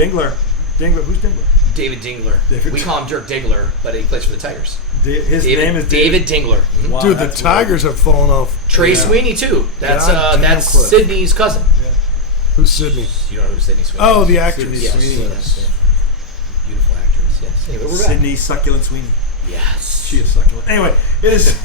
Dingler. Who's Dingler? David Dingler. David We call him Dirk Dingler, but he plays for the Tigers. His name is David Dingler. Wow, Dude, the Tigers have fallen off. Trey Sweeney too. That's Cliff. Sydney's cousin. Yeah. Who's Sydney? You don't know who Sydney Sweeney? Oh, the actress. Sydney Yes. Sweeney. Yes. Beautiful actress. Yes. Anyway, we're back. Sydney Succulent Sweeney. Yes. She is succulent. Anyway, it is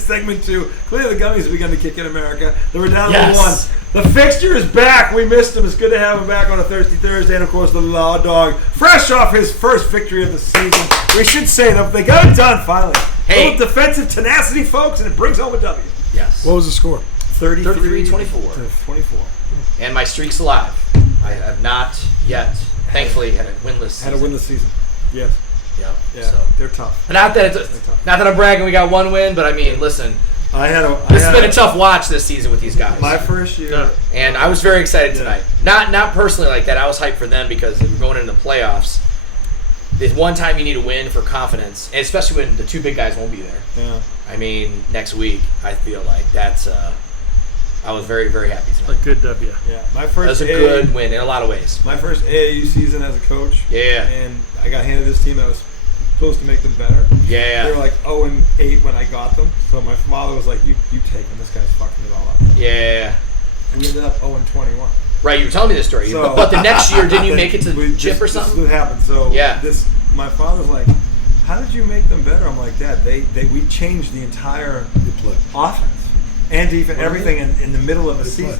segment 2. Clearly the gummies begun to kick in America. They were down to 1. The fixture is back. We missed him. It's good to have him back on a Thirsty Thursday. And, of course, the Law Dog, fresh off his first victory of the season. We should say that they got it done finally. Hey. A little defensive tenacity, folks, and it brings home a W. Yes. What was the score? 33-24. to 24. And my streak's alive. I have not yet, thankfully, had a winless season. Had to win the season. Yes. Yep. Yeah. So. They're tough. Not that tough. not that I'm bragging. We got 1 win, but I mean, listen. This This has been a tough watch this season with these guys. My first year. And I was very excited tonight. Not personally like that. I was hyped for them because we're going into the playoffs. There's one time you need to win for confidence, and especially when the 2 big guys won't be there. Yeah. I mean, next week, I feel like that's. I was very, very happy A tonight. good W. Yeah. My That first was a good win in a lot of ways. My first AAU season as a coach. Yeah. And I got handed this team that was supposed to make them better. Yeah. They were like 0-8 when I got them. So my father was like, you take them. This guy's fucking it all up. Yeah. We ended up 0-21. Right, you were telling me this story. So- but the next year, didn't you make it to the chip or This something? is what happened. So Yeah. my father's like, how did you make them better? I'm like, Dad, we changed the entire offense and defense, everything in the middle of the season.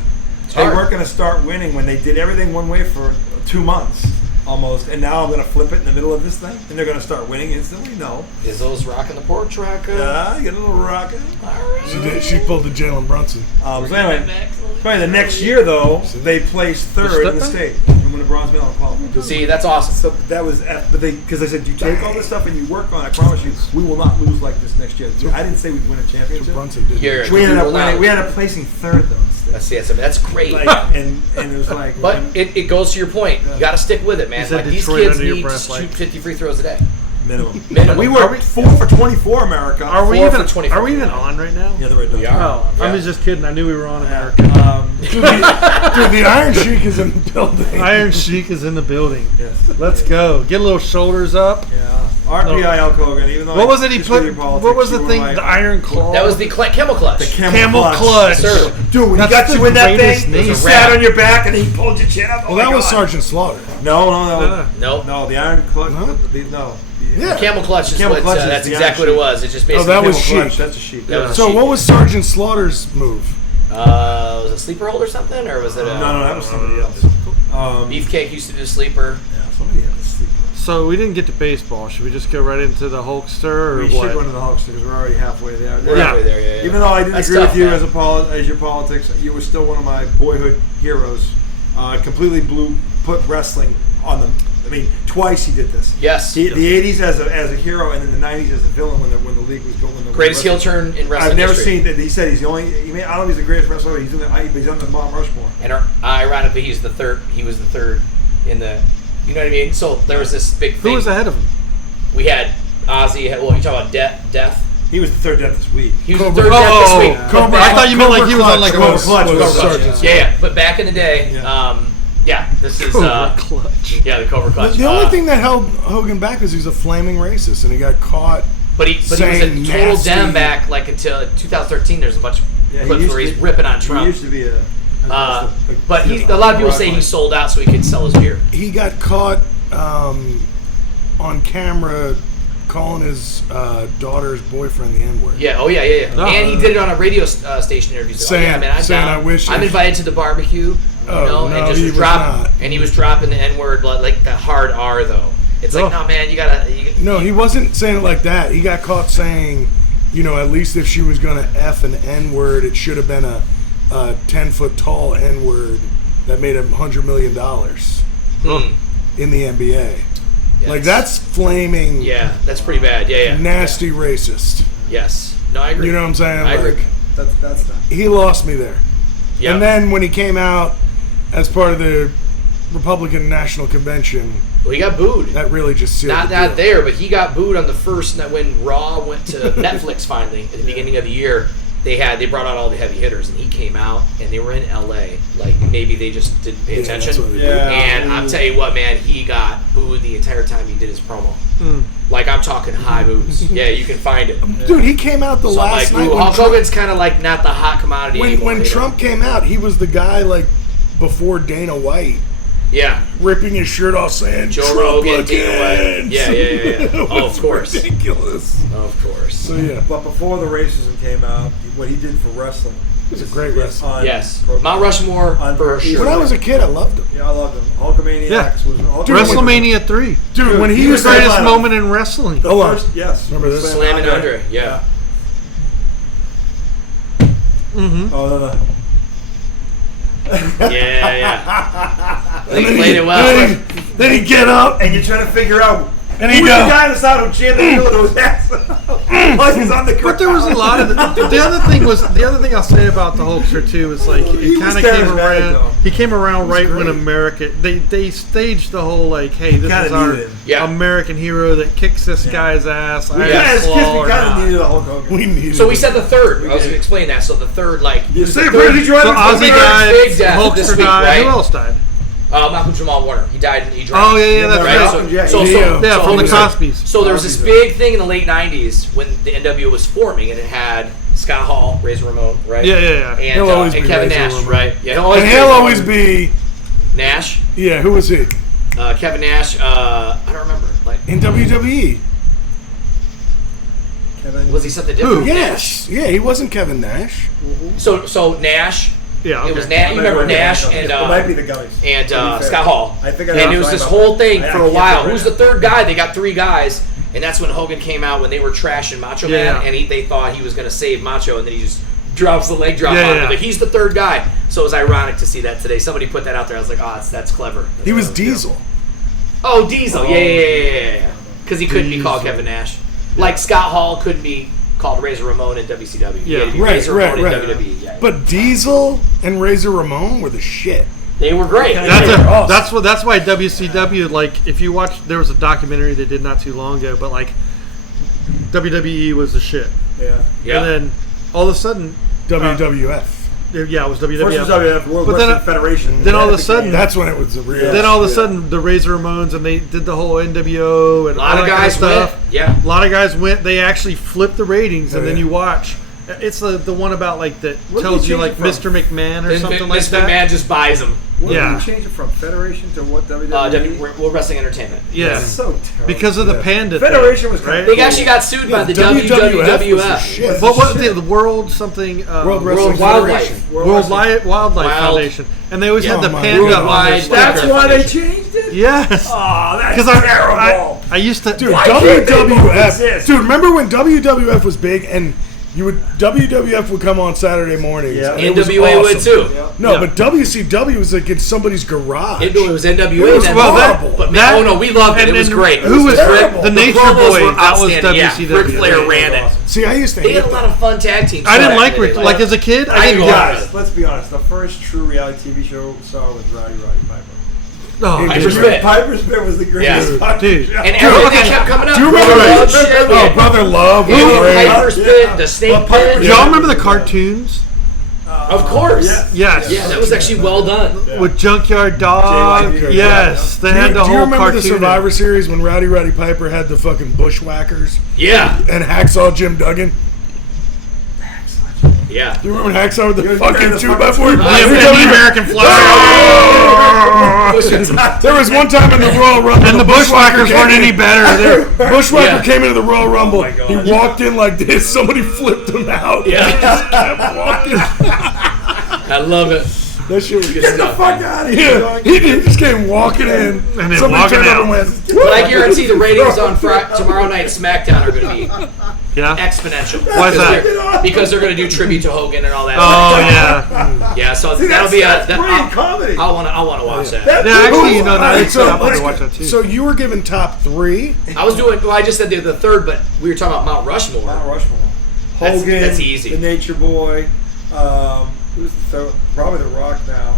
They hard. weren't going to start winning when they did everything one way for 2 months almost, and now I'm going to flip it in the middle of this thing, and they're going to start winning instantly? No. Is those rocking the porch tracker? Yeah, you get a little rocking. All right. She pulled the Jalen Brunson. So anyway, probably the next year, though, they placed third in the state and won a bronze medal in qualifying. See, that's awesome. So that was, because I said, you take all this stuff and you work on it, I promise you, we will not lose like this next year. I didn't say we'd win a championship. Brunson did. You're- We ended up will not- winning. We ended up placing third, though, instead. That's great. Like, and it was like, But it goes to your point. You got to stick with it, man. You said Like, these Detroit kids under your need to breath, shoot like- 50 free throws a day. minimum. Minimum. We Are were 4 for 24, America. Are we 4 even? for 24. Are we even on right now? Yeah, they're right. We are. Oh, I Yeah. was just kidding. I knew we were on Yeah. America. Dude, the Iron Sheik is in the building. Iron Sheik is in the building. Yes. Let's go. Get a little shoulders up. Yeah. RPIL Hogan, even though What was it he disagree put? with politics, What was the you were thing? like, The Iron Claw. That was the camel clutch. the Camel clutch. Sir. Dude, when That's he got the you in that greatest thing, name. you It was a sat wrap. on your back and he pulled your chin up. Oh Well, my that was God. Sergeant Slaughter. No. Nope. No, the Iron Clutch. No? No. Yeah. Camel clutch is Camel what. clutch is That's the exactly what Iron it was. It just Oh, basically. that was Camel clutch, Sheik. that's a sheik. That was So Sheik. what was Sergeant Slaughter's move? Was it a sleeper hold or something, or was it a No, that was somebody else. Beefcake used to do sleeper? Yeah, somebody had to sleep. So we didn't get to baseball. Should we just go right into the Hulkster or We what? should go into the Hulkster because we're already halfway there. We're Yeah. halfway there, yeah. Even though I didn't That's agree tough, with you man. as your politics, you were still one of my boyhood heroes. Completely put wrestling on them. I mean, twice he did this. Yes. The 80s as a hero, and then the 90s as a villain when the league was going. Greatest heel turn in wrestling I've never history. seen that. He said he's the only. I don't know if he's the greatest wrestler. He's on the Mount Rushmore. And ironically, he's the third. He was the third in the. You know what I mean? So there was this big thing. Who was ahead of him? We had Ozzy. Well, you talk about Death. He was the third death this week. He was Cobra- the third Death this week. Yeah. Cobra- I thought you meant like he was on like a Cobra Clutch Cobra was Clutch, Sergeant yeah. Yeah. But back in the day, this is Cobra Clutch. the Cobra Clutch. The only thing that held Hogan back is he's a flaming racist, and he got caught. But he was a saying total nasty- dem back like until 2013. There's a bunch of Yeah, clips where he's ripping on He Trump. used to be a. But a lot of people say he sold out so he could sell his beer. He got caught on camera calling his daughter's boyfriend the N-word. Yeah. Oh yeah. And he did it on a radio station interview. Saying- "Oh, yeah, man, I'm saying, down. "I wish I'm if-" invited to the barbecue." Oh, and no, just he was was dropping, not. and he was dropping the N word like the hard R though. It's like, no man, you gotta. No, he wasn't saying it like that. He got caught saying, at least if she was going to F an N-word, it should have been a 10-foot tall N-word that made him $100 million in the NBA. Yeah, Like, that's flaming, Yeah, that's pretty bad. Yeah. nasty racist. Yes. No, I agree. You know what I'm saying? I agree. That's not. He lost me there. Yeah. And then when he came out as part of the Republican National Convention, well, he got booed. that really just sealed Not the that deal. there, but he got booed on the first night when Raw went to Netflix finally at the beginning of the year. they brought out all the heavy hitters, and he came out, and they were in L.A. Like maybe they just didn't pay attention. And I'm telling you what, man, he got booed the entire time he did his promo. Like I'm talking high boos. Yeah, you can find it. Dude, he came out the last night. Hulk Hogan's kind of like not the hot commodity anymore. When Trump came out, he was the guy like before Dana White. Yeah. Ripping his shirt off saying Joe Trump Rogan, again. Dana White. Yeah. Oh, of course. Ridiculous. Of course. So yeah. But before the raceism came out, what he did for wrestling was a great wrestler. Yes. Mount Rushmore for sure. When I was a kid, I loved him. Yeah, I loved him. Hulkamaniacs was WrestleMania 3. Dude, when he The was greatest moment in wrestling. The first, yes. Remember this? Slamming Andre. Yeah. Mm-hmm. Oh, no. Yeah. They played it well. Then he'd get up. And you're trying to figure out And who's the guy that's out who jammed the middle of his ass. Like he's on the ground. But there was a lot of the other thing I'll say about the Hulkster too is like He it was kind of came charismatic, around. though. He came around right when great. America they staged the whole like, hey, this Kinda is our needed. Yeah. American hero that kicks this guy's ass. We kind of or kind of not. needed a Hulk Hogan. We needed So we said the third. We I was did. going to explain that. So the third, like, You the say third- Brady So Jordan. Ozzy Big died, death Hulkster this week, died. right? Who else died? Malcolm Jamal Warner. He died and he drowned. Oh yeah, that's Right? right. So From the Cosbys. So there was this big thing in the late '90s when the NWO was forming, and it had Scott Hall, Razor Ramon, right? Yeah. And, He'll always and be Kevin Razor Nash, Ramon. right? Yeah, And he'll always be. Nash. Yeah, who was he? Kevin Nash. I don't remember. Like, In WWE. was he something different? Yes. Yeah, he wasn't Kevin Nash. So Nash. Yeah, It was okay. Nash. You remember Nash It and might be the gummies. and To be fair. Scott Hall. I think I and know it was what this you're whole talking thing about. for I a can't while. remember Who's now. the third guy? They got three guys, and that's when Hogan came out when they were trashing Macho Man, Yeah. and they thought he was going to save Macho, and then he just drops the leg drop Yeah, on him. yeah. Like, he's the third guy. So it was ironic to see that today. Somebody put that out there. I was like, oh, that's clever. He was Diesel. Oh, Diesel. Yeah. Because he couldn't be called Kevin Nash. Like Scott Hall couldn't be called Razor Ramon in WCW. He had to be Right, Razor Ramon right. in WWE. Yeah. But Diesel and Razor Ramon were the shit. They were great. That's why WCW, like, if you watch, there was a documentary they did not too long ago, but like WWE was the shit. Yeah. Yeah. And then all of a sudden, WWF. yeah, it was WWF. First was WWF, World But then- Wrestling Federation. then all of a That sudden- became- That's when it was the real. Then all of a shit. sudden, the Razor Ramones, and they did the whole NWO and A lot all of that kind guys stuff. went. Yeah. A lot of guys went. They actually flipped the ratings, and Oh, then yeah. you watch. It's the one about like that What did tells they you change like it from? Mr. McMahon or Then something like Vince that. McMahon just buys them. What Yeah. did we change it from? Federation to what? WWE? World Wrestling Entertainment. Yeah, That's so terrible. because of the Yeah. panda. Federation was right? kinda They actually got sued by the WWF was the WWF. shit. What was the World something? World Wrestling World Wildlife. Federation. World Wildlife Wild- Foundation, and they always Yeah, had the my panda on their Worldwide- sticker. That's why they Foundation. changed it? Yes, Oh, that's because terrible. I used to. Dude, Why can't they both WWF. exist? Dude, remember when WWF was big and WWF would come on Saturday mornings? Yeah. and it was NWA would awesome. too. Yeah. No, Yeah. but WCW was like in somebody's garage. It was NWA. It was then. horrible. But That- oh no, we loved it. It was great. Who was terrible. the Nature promos Boy? were That was outstanding. Yeah, WCW. Ric Flair ran it. See, I used to They hate had a that. lot of fun tag teams. I didn't back like in the Ric. day. Like as a kid, I I didn't know. get Guys, it. let's be honest. The first true reality TV show saw was Roddy Piper. Oh, Piper's dude. Spit. Piper's Spit was the greatest Yeah. fucking Dude. show. And everything kept coming up. Do you remember Brother Love that? shit. Oh, Brother Love. was Yeah, great. Piper's Pit, the Snake Pit. Do y'all remember the cartoons Of course. Yes. Yeah, that was actually well done. with Junkyard Dog? JYD. Yes, they had the Do you whole remember cartoon. the Survivor Series when Roddy Piper had the fucking Bushwhackers Yeah. and Hacksaw Jim Duggan? Yeah. Do you remember when Hacksaw with the You're fucking carrying the 2x4? Yeah, and the American flag. There was one time in the Royal Rumble, And the Bushwhackers weren't any better. Bushwhacker Yeah. came into the Royal Rumble. my God. He walked in like this. Somebody flipped him out. Yeah. He just kept walking. I love it. That shit was Good good. stuff. Fuck out of Yeah, here. he just came walking in. And then Somebody walking turned out. over and went, But I guarantee the ratings on tomorrow night SmackDown are going to be Yeah. exponential. Why is Because that? they're- Because they're going to do tribute to Hogan and all that. Oh yeah. Yeah, so See, that'll be that's a. brilliant comedy. I want to watch that. That's Yeah, actually, you know, now Alright, it's up. I let's watch go- that too. So you were given top 3. I was doing. Well, I just said the third, but we were talking about Mount Rushmore. Mount Rushmore. That's- Hogan. that's easy. The Nature Boy. Who's the third? Probably The Rock now.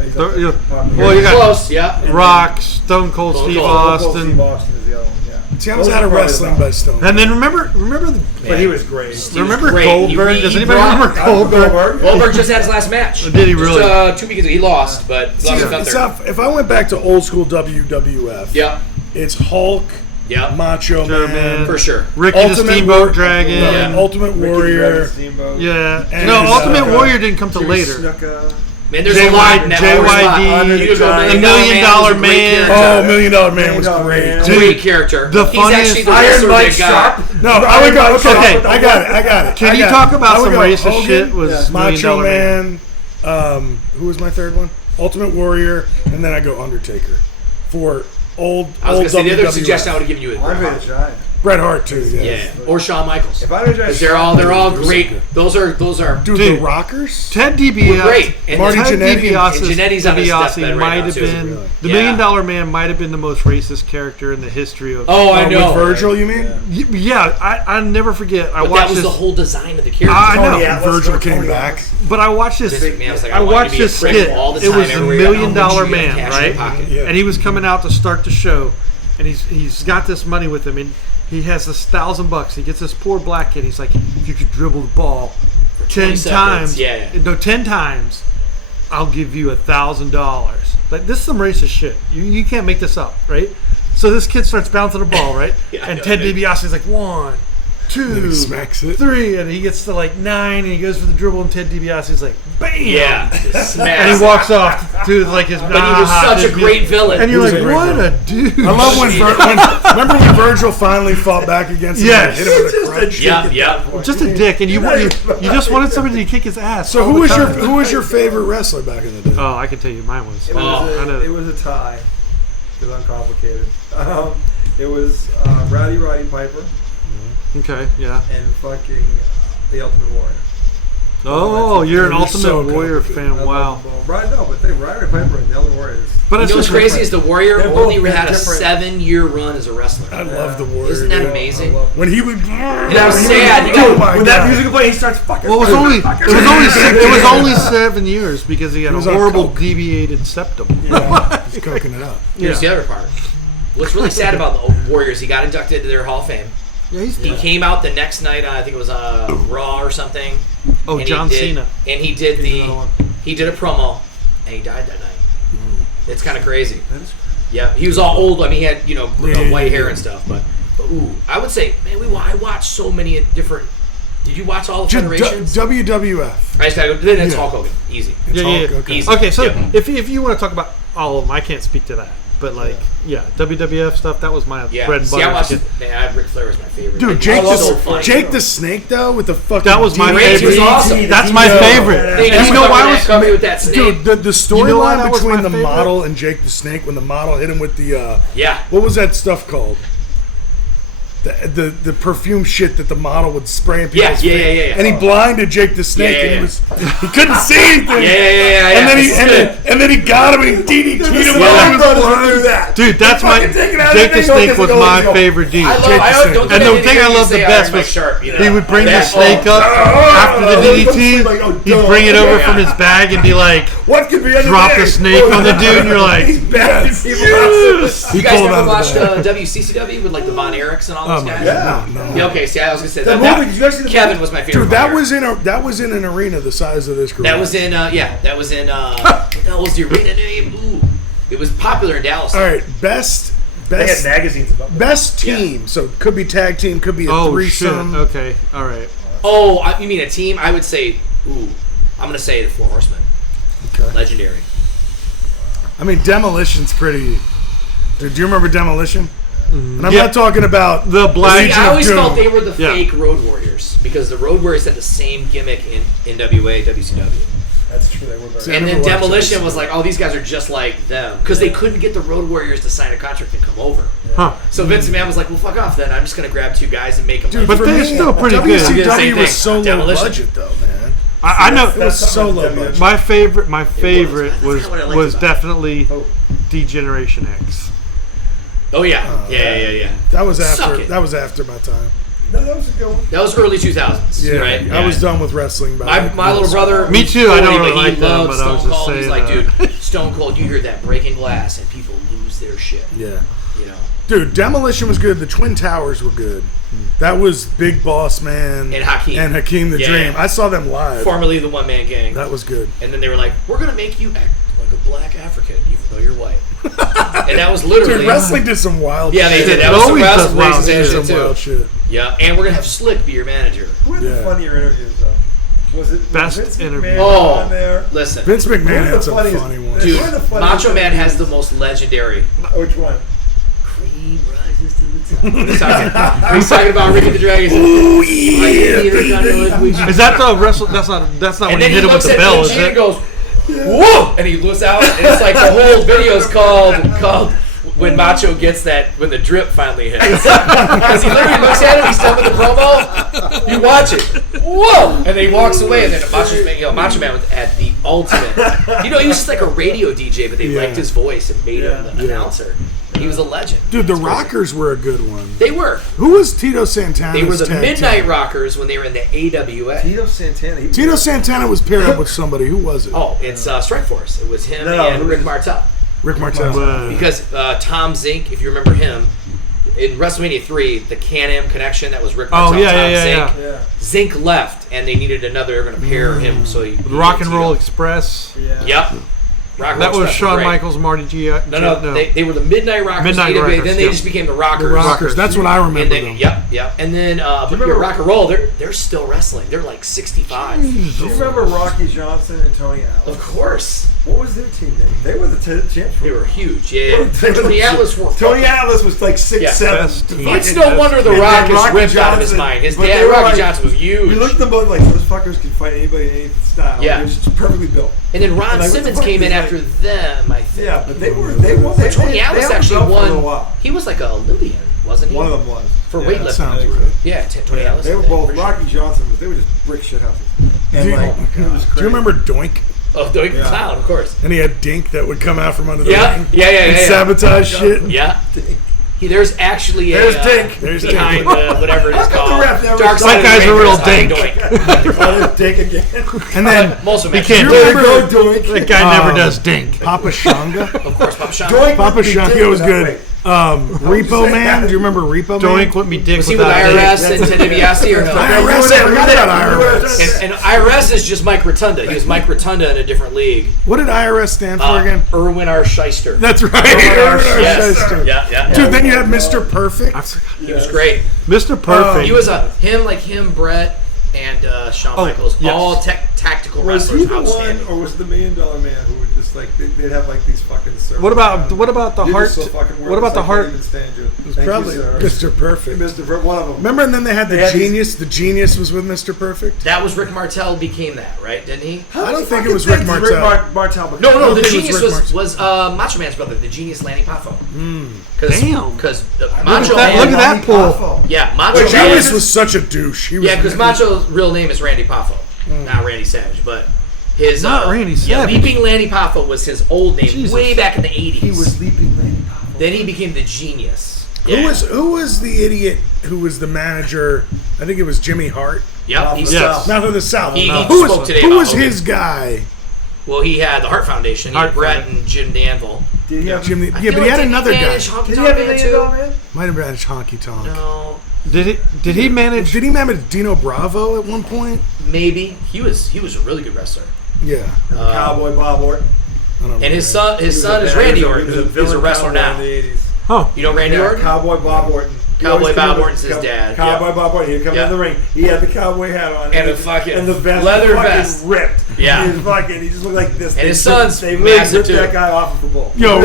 He's up there. Well, you got Close, yeah. Rock, Stone Cold Stone Steve Cold, Austin. Steve Austin is the other one. Yeah. See, I was out of wrestling by Stone. And then remember the. But he was great. Remember great. Goldberg? He Does anybody brought- remember Goldberg? Goldberg just had his last match. Did he really? Just, 2 weeks ago. He lost, but he lost to Gunther. If I went back to old school WWF, Yeah. it's Hulk, Yeah. Macho Man, For sure. Ricky the Steamboat Dragon. Yeah. Ultimate Warrior. Yeah. And No, his, Ultimate Warrior didn't come till Jimmy later. Snuka. Man, there's a lot in that JYD, You could go The $1 Million Dollar was a great Man. character. Oh, $1 Million Man was $1 Million great. Man. Dude, Great character. the He's funniest- actually the Iron wrestler Mike that got. Sharp. No, I would go. Okay. I got it. Can you talk about some racist shit? Was Macho $1 Million Man? Who was my third one? Ultimate Warrior, and then I go Undertaker for old. I was going to say, the other WWF. suggestion I would have given you is Bret Andre Hart. the Giant. Bret Hart too. Yeah. Or Shawn Michaels. If Andre the Giant, They're all Those are great. good. Those are Dude, Dude. the Rockers. Ted were DiBiase. great. And Marty then- Ted Jannetty. DiBiase's And Jannetty's on his deathbed right might now, have too. been Really? the Yeah. $1 Million Man might have been the most racist character in the history of. Oh, I know. With Virgil, you mean? Yeah, I never forget. I But watched that was this, the whole design of the character. I know. Tony Atlas, Virgil Tony came Atlas. back. but I watched this. This man was like, I want you watched to be a this prick skit. all the It time, was the $1 everywhere you go. Million How much you Man, got cash in your right? pocket. Yeah. And he was coming out to start the show, and he's got this money with him, and he has this $1,000. He gets this poor black kid. He's like, if you could dribble the ball 10 seconds, times, yeah. no, 10 times, I'll give you $1,000. Like, this is some racist shit. You can't make this up, right? So this kid starts bouncing the ball, right? Yeah, I and know, Ted man. DiBiase is like 1, 2, Then he smacks it. 3, and he gets to like 9, and he goes for the dribble, and Ted DiBiase is like, bam! Yeah. Just smash. And he walks off to like his. But he was such a great villain. And you're He was like, a great what villain. a dude! I love remember when Virgil finally fought back against him Yes. and hit him with a crutch? Yep. just a dick, and you just wanted somebody to kick his ass. So all who the time. was your favorite wrestler back in the day? Oh, I can tell you, mine was. It I know. was a tie. It was uncomplicated. It was Roddy Piper Okay, yeah. and fucking the Ultimate Warrior. Oh, you're an You're Ultimate so Warrior complicated. I fan. love Wow. them both. Right? No, but Roddy Piper and the Ultimate Warrior is. But You it's know what's just crazy is the Warrior They're only both had a different. 7-year run as a wrestler. I love the Warrior. Isn't that dude. amazing? When he would. And that was sad. You got Oh my When that God. music play, he starts fucking. Well, it was only 7 years because he had a was on horrible coke. deviated septum. Yeah, he's coking it up. Here's the other part. What's really sad about the Warriors, he got inducted to their Hall of Fame. Yeah, he's He came out the next night on, I think it was Raw or something. Oh, and he John did- Cena. And he did He's another one. he did a promo, and he died that night. It's kind of crazy. Yeah, he was all old. I mean, he had white hair and stuff. But ooh, I would say, man, I watched so many different. Did you watch all the federations? WWF. I just gotta go. Then it's Yeah. Hulk Hogan, easy. It's Yeah, all- yeah. okay. Easy. Okay, so Yep. if you want to talk about all of them, I can't speak to that. But like, yeah, WWF stuff, that was my Yeah. bread and See, I butter. watched. as a kid. Man, Ric Flair was my favorite. Dude, Like, Jake he was so funny. the Snake though with the fucking. That was my Reigns favorite. was awesome. That's my Yeah. favorite. They And just you know covered why that- was covered with that snake. Dude, the You know why storyline that was between my the favorite? model and Jake the Snake when the model hit him with the Yeah. what was that stuff called? The perfume shit that the model would spray in people's Yeah, face. yeah. And he blinded Jake the Snake, Yeah, and he couldn't see anything. Yeah. And then This is good. and then he got him and he DDT'd him Yeah. while he was blind. that. Dude, that's my fucking take it out of Jake the the thing, Snake don't was get my the- favorite dude. I love. Jake the I Snake. don't And get the anything thing I you loved the say, best Iron was Sharp, you know? he would bring the That- snake up after the DDT. Like, oh, He'd duh. bring it over Yeah. from his bag and be like, What could be under drop there? the snake on the dude, and you're like, He's bad. Yes. People You guys pulled out ever of the watched bag. WCCW with like the Von Erichs and all those Oh my guys? God. No. Yeah, okay, see, I was gonna say That that. movie, did you guys see the Kevin movie? was my favorite. Dude, Von that Erich. was in an arena the size of this garage. That was in that was in what the hell was the arena name? Ooh, it was popular in Dallas. All right, best They had magazines about that. best team. So it could be tag team, could be a oh shit. threesome. Okay, all right. Oh, you mean a team? I would say, I'm gonna say the Four Horsemen. Okay. Legendary. I mean, Demolition's pretty. Dude, do you remember Demolition? And I'm Yeah. not talking about The black. See, Legion I of always Doom. felt they were the Yeah. fake Road Warriors because the Road Warriors had the same gimmick in NWA, WCW. That's true. They were very. See, I And then never watched Demolition those. was like, oh, these guys are just like them. Because they couldn't get the Road Warriors to sign a contract and come over. Huh. So Vince McMahon was like, well, fuck off then. I'm just going to grab two guys and make them Dude, like, But for they're me, still pretty good. Same WCW thing. was so low Demolition. budget, though, man. I know. It was so low budget. My favorite That's was kinda what I liked was about it. definitely Degeneration X. oh, yeah. Yeah. That was Suck after. it. That was after my time. No, that was a good one. That was early 2000s, Yeah, right? I was done with wrestling. My little brother. Me too, I don't really but he like them, loves but I was Stone just Cold. He's saying like, dude, Stone Cold, you hear that breaking glass and people lose their shit. Yeah. You know. Dude, Demolition was good. The Twin Towers were good. That was Big Boss Man And Hakeem. and Hakeem the Yeah, Dream. yeah. I saw them live. Formerly the One Man Gang. That was good. And then they were like, we're going to make you act like a black African, even though you're white. And that was literally. Dude, wrestling did some wild Yeah, they shit. did. That was some Always does wrestling wild shit Some too. wild shit. Yeah, and we're going to have Slick be your manager. Who had Yeah. the funnier interviews, though? Was it Best Vince interview. McMahon Oh, on there? listen. Vince Who McMahon the had some funniest- funny ones. Dude, One of the funniest Macho Man has the interviews. most legendary. Which one? Creed rises to the top. He's talking about Ricky the Dragon. Ooh, yeah. Is that the wrestle? That's not when And you then hit he him with looks the at bell, the is Gene and it? goes, whoa! And he looks out, and it's like the whole video is called when Macho gets that, when the drip finally hits. Because he literally looks at it, he's done with the promo, you watch it, whoa! And then he walks away, and then Macho Man was at the ultimate. He was just like a radio DJ, but they Yeah. liked his voice and made him the announcer. He was a legend. Dude, the It's crazy. Rockers were a good one. They were. Who was Tito Santana? They were the Midnight Rockers when they were in the AWA. Tito Santana. Tito Santana was paired up with somebody. Who was it? Oh, it's Strike Force. It was him No, and who Rick is- Martel. Rick Martel. Because Tom Zink, if you remember him, in WrestleMania 3, the Can-Am connection, that was Rick Oh, Martel, yeah, Tom yeah, Zink. yeah. Yeah. Zink left, and they needed another. They're going to pair him. So he, The Rock and Roll Express. Yeah. Yep. Rock and That Roll was Express Shawn great. Michaels, Marty G. No. They were the Midnight Rockers. Midnight AWA, Rockers, then they yeah. just became the Rockers. The Rockers. That's what I remember And then, them. Yep. And then, but remember- Rock and Roll, they're still wrestling. They're like 65. Do you remember Rocky Johnson and Tony Atlas? Of course. What was their team name? They were the champs. They were huge. Yeah. They were the Tony Atlas were Tony fucking- Atlas was like 6'7". Best team. It's no wonder The And Rock then is Rocky ripped out of his Johnson, mind. His but they dad, were Rocky like- Johnson, was huge. We looked at them both like, those fuckers can fight anybody in any style. Yeah. It was just perfectly built. And then Ron And like, what the Simmons fuck came in is after them, I think. Yeah, but they won. But Tony Atlas actually For a won. while. He was like a Olympian, wasn't he? One of them was. For Yeah, weightlifting. That sounds right. Yeah, Tony Yeah, Atlas. they I were think, both. for sure. Rocky Johnson they were just brick shit houses. And Dude, like, oh my it was crazy. Do you remember Doink? Oh, Doink the Yeah. Clown, of course. And he had Dink that would come out from under the Yeah, ring yeah. sabotage shit. Yeah. There's actually There's a Dink. There's behind Dink. whatever it is How come the called. ref never Dark saw Side of the That guy's a Ring real is behind dink. Doink. Oh, there's Dick again. And then Most of them He can't You do it. remember That guy never does dink. Papa Shanga? Of course, Papa Shango. Doink Papa would be Shanga different was that good. way. Repo say Man? that? Do you remember Repo Man? Doink with me dick Was he with without a IRS and Ted DiBiase or no? IRS, I forgot about IRS. And IRS is just Mike Rotunda. He was Mike Rotunda in a different league. What did IRS stand for again? Erwin R. Shyster. That's right. Yes. Shyster. Yeah. Dude, then you had Mr. Perfect. He was great. Mr. Perfect. He was him, Brett, and Shawn Michaels, yes. all tactical Was wrestlers, he the one, outstanding. or was it the $1 Million Man who would just like they'd have like these fucking circles? What about the You're heart? just so fucking What about the heart? It's Probably Mr. Perfect. one of them. Remember, and then they had the They had Genius. The Genius was with Mr. Perfect. That was Rick Martel became that, right? Didn't he? I don't think it was Rick Martel. Martel. No, don't the think it was genius Rick was Macho Man's brother, the genius Lanny Poffo. Damn. Because Look Macho at Man, that pull. yeah, Macho But Man, Genius was such a douche. He was yeah, because Macho's real name is Randy Poffo, not Randy Savage, but his Not Randy Yeah, Savage. Leaping Lanny Poffo was his old name Jesus. way back in the '80s. He was leaping Lanny Poffo. Then he became the genius. Who was the idiot who was the manager? I think it was Jimmy Hart. Yep, he's Yes. Not of the South. He Who spoke was, today who about was Hogan. his guy? Well, he had the Heart Foundation. He had Heart Brett Foundation. and Jim Danville. Did he have? Jimmy, I yeah, feel but he had like another he guy. managed Honky Did he Tonk have Man $1 Million too? Man? Might have managed Honky Tonk. No, Did he manage? Did he manage Dino Bravo at one point? maybe he was a really good wrestler. Yeah. Cowboy Bob Orton. I don't know. And his son is Randy Orton, who's a wrestler now. Huh. You know Randy Orton? Cowboy Bob Orton. Cowboy He always Bob come in Orton's the- his dad. Cowboy Yep. Bob Orton. He'd come Yep. in the ring. He had the cowboy hat on. And a fucking and the vest, leather fucking vest. ripped. Yeah. He was fucking. He just looked like this. And his son's they really massive, ripped too. that guy off of the bull. Yo,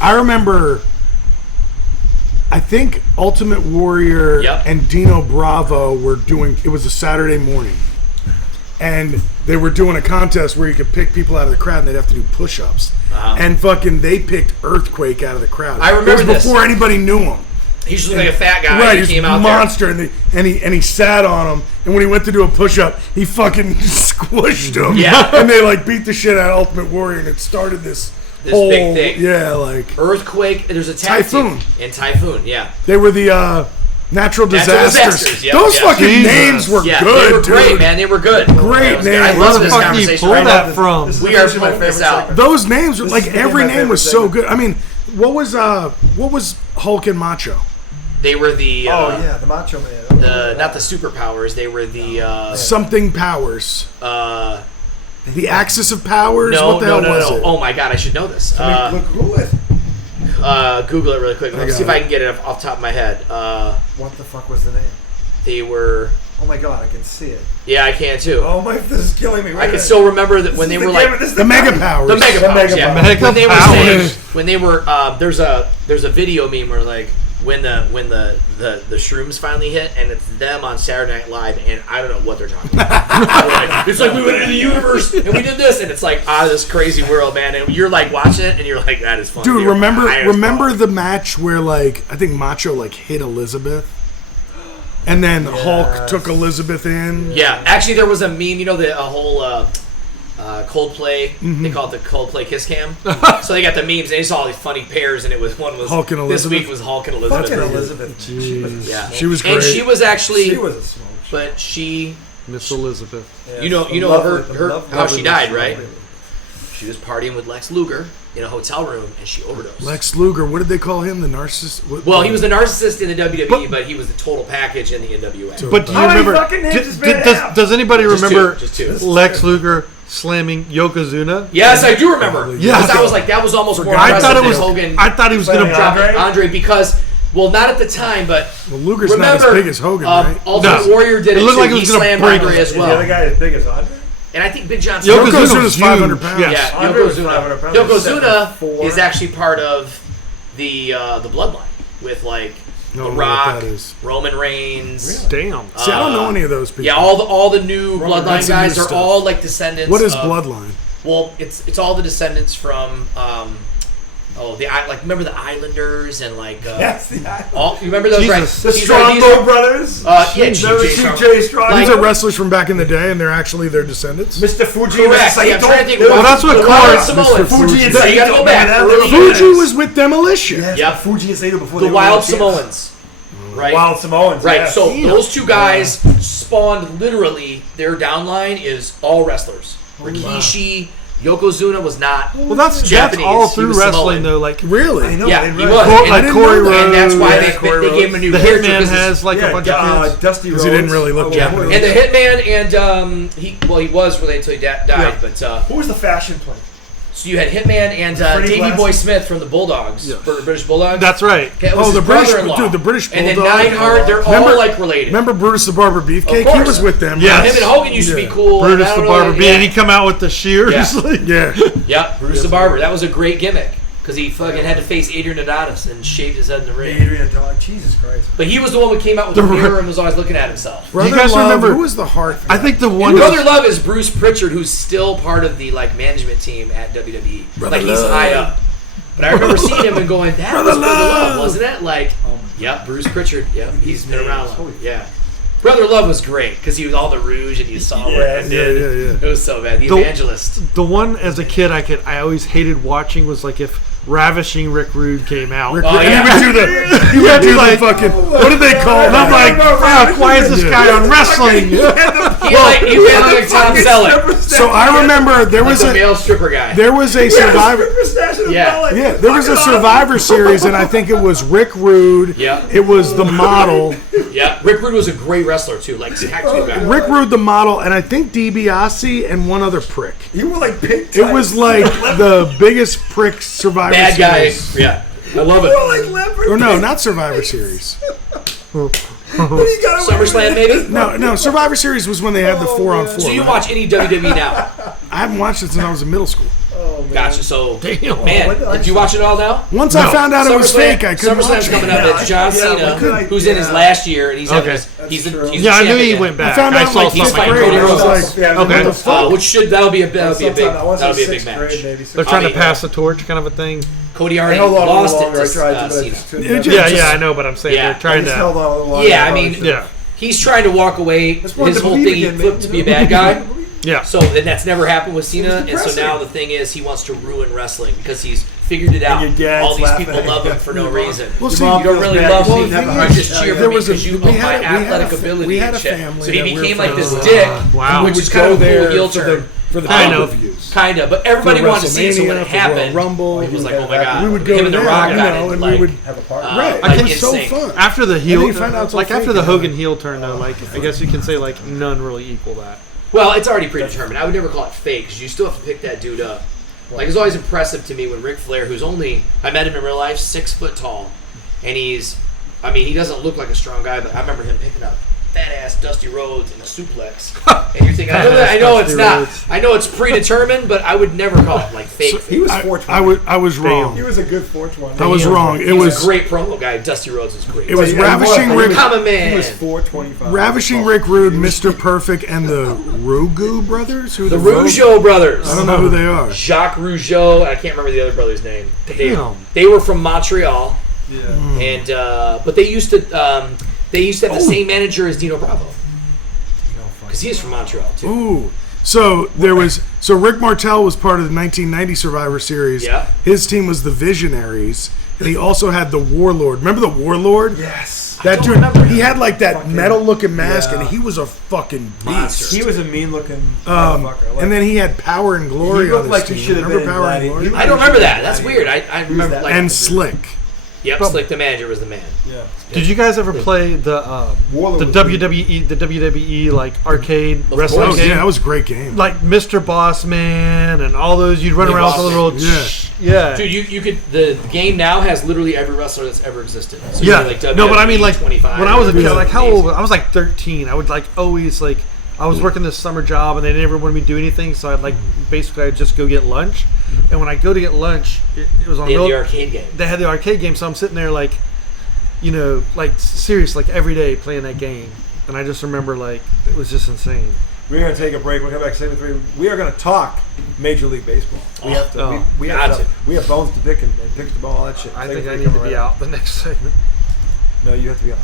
I remember. I think Ultimate Warrior Yep. and Dino Bravo were doing. It was a Saturday morning, and they were doing a contest where you could pick people out of the crowd, and they'd have to do push-ups. And fucking, they picked Earthquake out of the crowd. I remember it was this. before anybody knew him. He just looked like a fat guy. Right, He he's came a out monster, and he sat on him. And when he went to do a push-up, he fucking squished him. Yeah. And they like beat the shit out of Ultimate Warrior, and it started this This whole big thing. Yeah, like there. Earthquake. There's a tag Typhoon. team. And Typhoon, yeah. they were the Natural disasters. Yep, Those yep. fucking Jesus. names were Yeah, good, they were great, dude. man. They were good. Great I names. love Where the this fuck do you conversation pull right that now. from? We are pulling this out. Those names were like is every my name was favorite so segment. good. I mean, what was Hulk and Macho? They were the the Macho Man. not the superpowers. They were the Something powers. The Axis of Powers. no, What the hell was no. it? Oh my god, I should know this. Google it. Google it really quick. Let's got see if it. I can get it off the top of my head. What the fuck was the name? They were. Oh my god, I can see it. Yeah, I can too. Oh my, this is killing me. I can still remember that when they were like The Mega Powers. the Mega Powers. Yeah. Mega When they were Powers. saying, when they were there's a video meme where like when the shrooms finally hit and it's them on Saturday Night Live and I don't know what they're talking about. Like, it's like we went into the universe and we did this and it's like out of this crazy world, man. And you're like watching it and you're like, that is fun. Dude, You're remember high as fuck. the match where like I think Macho like hit Elizabeth, and then Hulk took Elizabeth in. Yeah, actually, there was a meme. You know, the whole Coldplay. They call it the Coldplay Kiss Cam. So they got the memes. And they saw all these funny pairs, and it was one was Hulk and this Elizabeth. week was Hulk and Elizabeth. Fucking Elizabeth. Yeah, She was and great. she was actually, She was a smoke. but she, Miss Elizabeth. you know Lovely- her lovely- how she died, lovely- right? She was partying with Lex Luger in a hotel room, and she overdosed. Lex Luger. What did they call him? The narcissist. Well, he was the narcissist in the WWE, but he was the total package in the NWA. But Do you How many remember? fucking names has been out? Does anybody Just remember two, just two. Lex Luger slamming Yokozuna? Yes, I do remember. Yes. Because I was like, that was almost more I impressive thought it than was. Hogan. I thought he was going to drop drop. Andre? Andre because, well, not at the time, but Well, Luger's remember, not as big as Hogan, right? Ultimate No. Warrior did It it, looked too. like it He was gonna slammed break Andre him. as Is the other well. guy as big as Andre? And I think Big John Yokozuna's Cena. was 500 huge. pounds. Yeah, Andre was 500 Yokozuna. pounds. Yokozuna 7'4". is actually part of the Bloodline with like No, The I don't know what Rock, that is. Roman Reigns. Damn. See, I don't know any of those people. Yeah, all the new Bloodline that's the guys new are stuff. all like descendants. What is of, Bloodline? Well, it's all the descendants from remember the Islanders and like Yes, the all you remember those Jesus. right? The These Strongbow brothers. yeah, Those Jay two Jay Strongbow. These are wrestlers from back in the day, and they're actually their descendants. Mr. Fuji. Correct. Mr. Yeah, I'm trying to think. Well, that's what the Corey- Wild Samoans. Mr. Fuji and So you gotta Saito, go back. man, early Fuji 80s. was with Demolition. Yes, Yep. Fuji and Saito before The they Wild were champs. Samoans. Right. Wild Samoans. Right. yes. So those two guys spawned literally. Their downline is all wrestlers. Rikishi, Yokozuna was not. Well, that's Japanese. all He through was wrestling Samoan. though. Like Really? I know. Yeah, they he really- was. I And, didn't Corey know that. and that's why Yeah, Corey they gave him a new the character. Hitman 'cause it's- has like a bunch of kids. Dusty Rhodes. Because he didn't really look Yeah, Japanese. and the Hitman and he was related until he died. Yeah. But Who was the fashion plate? so you had Hitman and Freddie Davey Glass? Boy Smith from the Bulldogs, Yes. British Bulldogs. That's right. Okay, it was Oh, the his British- brother-in-law. dude, the British And then Bulldog. Neidhart, they're Remember- all like related. Remember Brutus the Barber Beefcake? He course. was with them. Yes. right? Him and Hogan used to be Yeah. cool. Brutus I the don't know, Barber. yeah. And he come out with the shears. Yeah. Like, Yeah. Yep, Bruce the Barber. That was a great gimmick because he fucking had to face Adrian Adonis and shaved his head in the ring. Adrian Dog. Jesus Christ. But he was the one who came out with the mirror and was always looking at himself. Brother guys Love, remember- who was the heart? I think the And one. Brother Love is Bruce Pritchard, who's still part of the like management team at WWE. Brother like he's Love. high up. But I remember seeing him and going, "That was Brother Love, wasn't it?" Like, yep, Bruce Pritchard. Yep, he's been around. Holy Yeah, Brother Love was great because he was all the rouge and you saw what Yeah, he did. yeah. It was so bad. The The- evangelist. The one as a kid I always hated watching was like if Ravishing Rick Rude came out. Rick- Oh, and yeah. he would do the. He would do the fucking. What did they call it? And I'm like, fuck, why is this guy on wrestling? He had like Tom Selleck. So I remember there Like was the a male stripper guy. there was a Survivor. Yeah. Yeah, there was a Survivor series, and I think it was Rick Rude. Yeah. It was the model. Yeah, Rick Rude was a great wrestler too, like tactical guy. Rick Rude, the model, and I think DiBiase and one other prick. You were like big. It was like the biggest prick Survivor Bad guy. series. Yeah, I love You were it. like leopard. Or no, not Survivor Series. SummerSlam maybe. No, Survivor Series was when they had the 4-on-4. So you right? watch any WWE now? I haven't watched it since I was in middle school. Oh, man. Gotcha. So Damn. man, did you watch it all now? Once I found out it was fake, I couldn't SummerSlam's watch it. coming up. Yeah, It's John yeah, Cena, we could- who's in his yeah. last year, and he's Okay. he's the That's true. Yeah, I knew champion he again. went back. I found out saw like he's fifth fighting grade. Cody I was Rhodes. like, Yeah, Okay. what the fuck? Which that'll be a big match. They're trying to pass the torch, kind of a thing. Cody I already held on a lost little it longer. I to tried to, but I Cena. just couldn't. Yeah, Yeah, just- I know, but I'm saying Yeah. they're trying I just held to. on a little longer. Yeah, I mean, Yeah. he's trying to walk away. Just wanted His to whole believe thing, he again, flipped man. to be a bad guy. Yeah. So and that's never happened with Cena, and so depressing. now the thing is he wants to ruin wrestling because he's figured it out. And your dad's All these laughing people at love you. him for no reason. Well, Your see, mom You don't feels really bad. love Well, me. the thing You is, just cheer there for me was a- because you we of had my a- we had athletic a- ability we had and a shit. family So he that we were became like friends this with. dick, Wow. which would is kind go of a there cool heel for turn. the Kind of. pay-per-views. Kind of, but everybody For wanted to see it. So when WrestleMania, it for Royal happened, Rumble, he was like, "Oh my god!" we would go Him and The there, Rock you got know, it, and like, we would have a party. right. like It was so insane. fun. After the then heel, you find out it's all like after fake, the you know? Hogan heel turn, though, like I guess you can say like none really equal that. Well, it's already predetermined. I would never call it fake because you still have to pick that dude up. Like, it's always impressive to me when Ric Flair, who's only, I met him in real life, 6 foot tall, and he doesn't look like a strong guy, but I remember him picking up fat ass Dusty Rhodes in a suplex. And you're thinking, I know it's Dusty not. Rhodes. I know it's predetermined, but I would never call it like fake. He was I 420. was He wrong. was a good 420. I was wrong. It He was was a great promo guy. Dusty Rhodes was great. it was Yeah, Ravishing he was. Rick, Common Man. He was 425. Ravishing Rick Rude, Mr. Perfect, and the Rougeau brothers. Who are The Rougeau? Rougeau brothers. I don't know who they are. Jacques Rougeau. I can't remember the other brother's name. Damn. They were from Montreal. Yeah. And but they used to have the same manager as Dino Bravo because he's from Montreal too. Ooh. So Rick Martel was part of the 1990 Survivor Series. Yeah. His team was the Visionaries, and he also had the Warlord. Remember the Warlord? Yes. That don't dude, remember he him. had like that Fucking- metal-looking mask, yeah. and he was a fucking Monster. beast. He was a mean-looking motherfucker. Like, And then he had Power and Glory he on looked his like he team. should have Remember been Power and Gladiator. Glory? I don't remember that. That's weird. I remember that? like And Slick. yep, Slick the manager was the man. yeah. Did you guys ever play the Warlord the was WWE like arcade wrestling Oh course. game? yeah, that was a great game. Like Mr. Boss Man and all those. You'd run Big around with Boss the little Man. yeah. Dude, you could the game now has literally every wrestler that's ever existed. So Yeah, like no, but I mean, like 25, when I was a kid, Yeah. like how old? I was like 13. I would like always like I was working this summer job, and they never wanted me to do anything, so I'd like basically I'd just go get lunch. And when I go to get lunch, it was on They had mil- the arcade game. they had the arcade game, so I'm sitting there like, you know, like serious, like every day playing that game, and I just remember like it was just insane. We're going to take a break. We'll come back 7-3. We are going to talk Major League Baseball. We have to. Oh, we got have to. We have bones to pick and picks to ball, all that shit. I Segment think I three need to coming be right up. out the next segment. No, you have to be on.